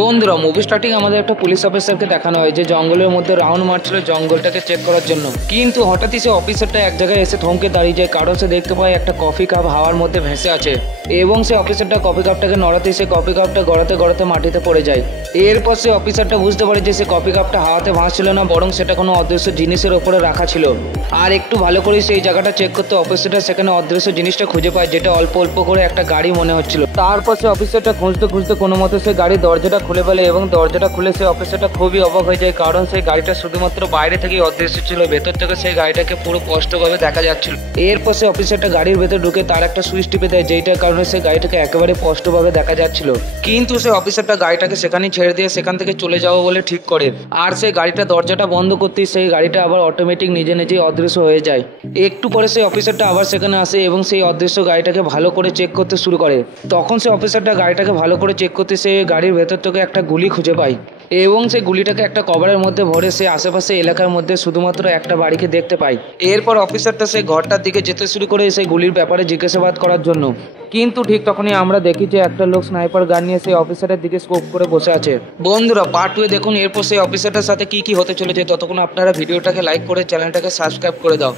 বন্ধুরা, movie starting আমাদের একটা পুলিশ অফিসারকে দেখানো হয় যে জঙ্গলের মধ্যে রাউন্ড মারছিল জঙ্গলটাকে চেক করার জন্য। কিন্তু হঠাৎই সে অফিসারটা এক জায়গায় এসে থমকে দাঁড়িয়ে যায়, কারণ সে দেখতে পায় একটা কফি কাপ হাওয়ার মধ্যে ভেসে আছে এবং সে অফিসারটা কফি কাপটাকে নড়াতে সে কফি কাপটা গড়াতে গড়াতে মাটিতে পড়ে যায়। এরপর সে অফিসারটা বুঝতে পারে যে সে কফি কাপটা হাওয়াতে ভাসছিল না, বরং সেটা কোনো অদৃশ্য জিনিসের ওপরে রাখা ছিল। আর একটু ভালো করে সেই জায়গাটা চেক করতে অফিসারটা সেখানে অদৃশ্য জিনিসটা খুঁজে পায়, যেটা অল্প অল্প করে একটা গাড়ি মনে হচ্ছিল। তারপর সে অফিসারটা খুঁজতে খুঁজতে কোনো মতো সে গাড়ির দরজাটা খুলে ফেলে এবং দরজাটা খুলে সে অফিসারটা খুবই অবাক হয়ে যায়, কারণ সেই গাড়িটা শুধুমাত্র বাইরে থেকেই অদৃশ্য ছিল, ভেতর থেকে সেই গাড়িটাকে পুরো স্পষ্টভাবে দেখা যাচ্ছিল। এরপর সে অফিসারটা গাড়ির ভেতর ঢুকে তার একটা সুইচ টিপে দেয়, যেটার কারণে সে গাড়িটাকে একেবারে স্পষ্টভাবে দেখা যাচ্ছিল। কিন্তু সে অফিসারটা গাড়িটাকে সেখানেই ছেড়ে দিয়ে সেখান থেকে চলে যাবো বলে ঠিক করে। আর সেই গাড়িটা দরজাটা বন্ধ করতেই সেই গাড়িটা আবার অটোমেটিক নিজে নিজেই অদৃশ্য হয়ে যায়। একটু পরে সেই অফিসারটা আবার সেখানে আসে এবং সেই অদৃশ্য গাড়িটাকে ভালো করে চেক করতে শুরু করে। তখন সে অফিসারটা গাড়িটাকে ভালো করে চেক করতে সে গাড়ির ভেতর থেকে একটা গুলি খুঁজে পায় এবং সেই গুলিটাকে একটা কভারের মধ্যে ভরে সে আশেপাশে এলাকার মধ্যে শুধুমাত্র একটা বাড়িকে দেখতে পায়। এরপর অফিসারটা সেই ঘরটার দিকে যেতে শুরু করে সেই গুলির ব্যাপারে জিজ্ঞাসাবাদ করার জন্য। কিন্তু ঠিক তখনই আমরা দেখি যে একটা লোক স্নাইপার গান নিয়ে সেই অফিসারের দিকে স্কোপ করে বসে আছে। বন্ধুরা, পার্ট 2 দেখুন এরপর সেই অফিসারটার সাথে কি কি হতে চলেছে। ততক্ষণ আপনারা ভিডিওটাকে লাইক করে চ্যানেলটাকে সাবস্ক্রাইব করে দাও।